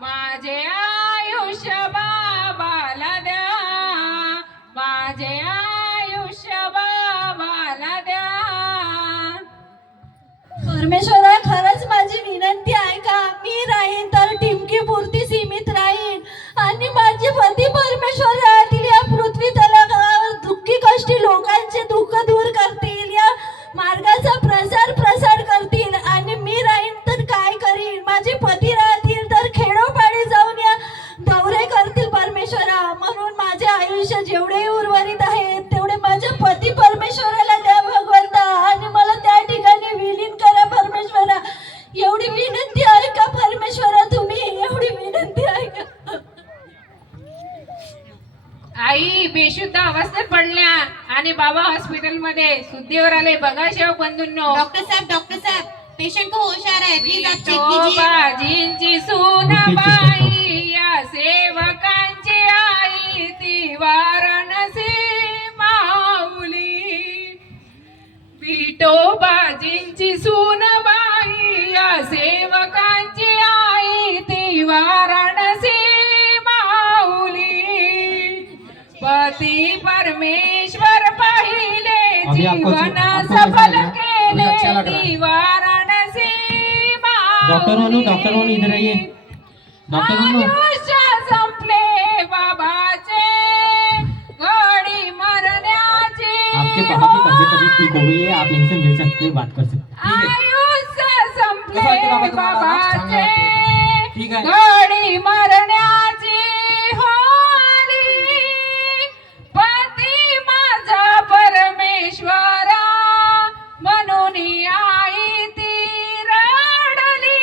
माझे आयुष्य बाबाला द्या, माझे आयुष्य बाबाला द्या. परमेश्वरा खरंच माझी विनंती आहे का? मी राहीन तर टिमकीपुरती सीमित राहीन आणि माझे पती परमेश्वर राहतील या पृथ्वी तलावर दुःखी कष्टी लोकांचे दुःख दूर करतील, या मार्गाचा प्रसार करतील. आणि मी राहीन तर काय करीन? माझे पती राहतील तर खेडोपाडी जाऊन या दौरे करतील परमेश्वरा. म्हणून माझे आयुष्य जेवढे उर्वरित आहे तेवढे माझ्या पती परमेश्वराला द्या भगवंता, आणि मला त्या ठिकाणी विलीन करा परमेश्वरा. एवढी विनंती आहे का परमेश्वरा? तुम्ही एवढी विनंती आहे का? आई बेशुद्ध अवस्थेत पडल्या आणि बाबा हॉस्पिटल मध्ये शुद्धीवर आले. बघा सेवक बंधूंनो. डॉक्टर साहब पेशेंट को होशियार है, प्लीज आप चेक कीजिए. बाजींची सुनबाई या सेवकांची आई ती वाराणसी माऊली. विठोबाजींची सुनबाई या सेवकांची आई ती वाराणसी माऊली. पती परमेश्वर पाहिले जीवन सफल केले ती वाराणसी माऊली. डॉक्टर म्हणून इधर आइए. डॉक्टर म्हणून आयुष्य संपले बाबाचे, घडी मरण्याची आपके पापा की तबीयत अभी ठीक हो गई है, आप इनसे मिल सकते हैं, बात कर सकते हैं. आयुष्य संपले बाबाचे, ठीक है. घडी मरण्याची होली. पती माझा परमेश्वरा म्हणून आई ती रडली.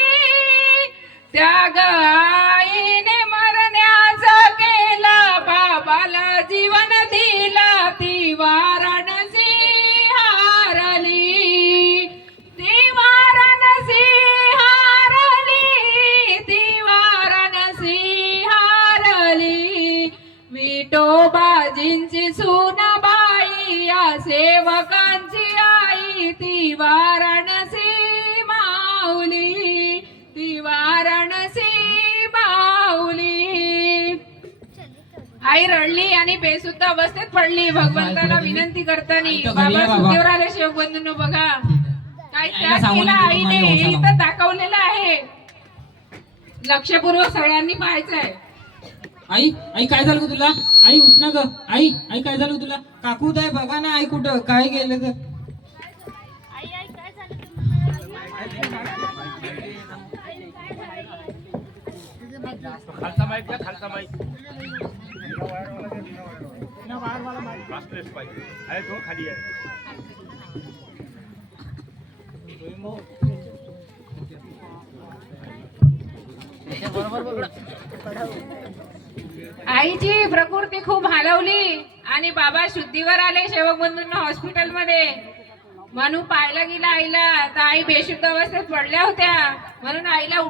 त्याग आईने मरण्याचा केला, बाबाला जीवन दिला ती वाराणसी हारली. ती वाराणसी हारली, ती वाराणसी हारली. विठोबाजींची सुनबाई या सेवकांची आई ती वाराणसी माऊली, ती वाराणसी माऊली. आई रडली आणि बेसुद्ध अवस्थेत पडली. भगवंताला विनंती करताना बाबा सुखदेवर आले. सेवक बंधूंनो बघा काय त्याग केला आईने हे इथं दाखवलेलं आहे. लक्षपूर्वक सगळ्यांनी पाहायचं आहे. आई आई काय झालं ग तुला? आई उठ ना ग. आई आई काय झालं तुला? काकू आहे बघा ना. आई कुठं काय गेलं ग? खालचा माईक द्या, खालचा माईक आहे तो खाली आहे. आईची प्रकृती खूप हालवली आणि बाबा शुद्धीवर आले सेवक बंधूंना हॉस्पिटल मध्ये. म्हणून पाहायला गेला आईला तर आई बेशुद्ध अवस्थेत पडल्या होत्या. म्हणून आईला